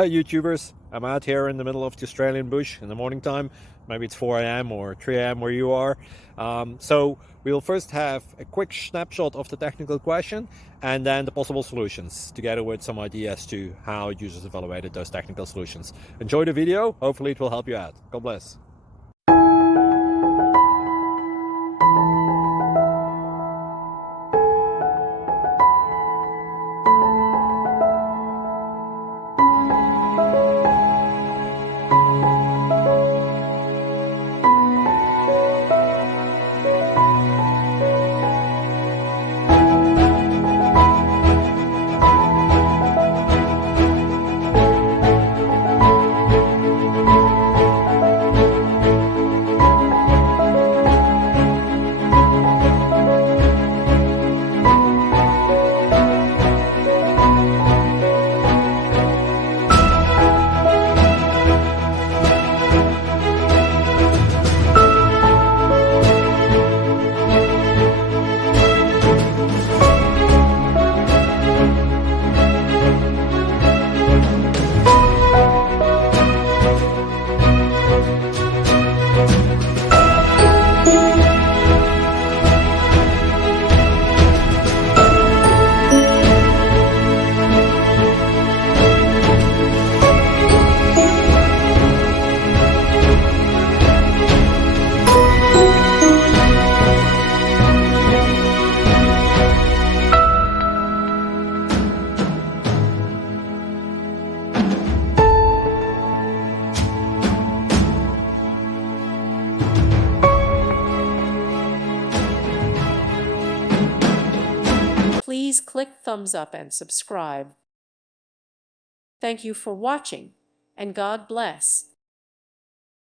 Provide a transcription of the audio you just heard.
Hey YouTubers, I'm out here in the middle of the Australian bush in the morning time. Maybe it's 4 a.m. or 3 a.m. where you are. So we'll first have a quick snapshot of the technical question and then the possible solutions, together with some ideas to how users evaluated those technical solutions. Enjoy the video, hopefully it will help you out. God bless. Please click thumbs up and subscribe. Thank you for watching, and God bless.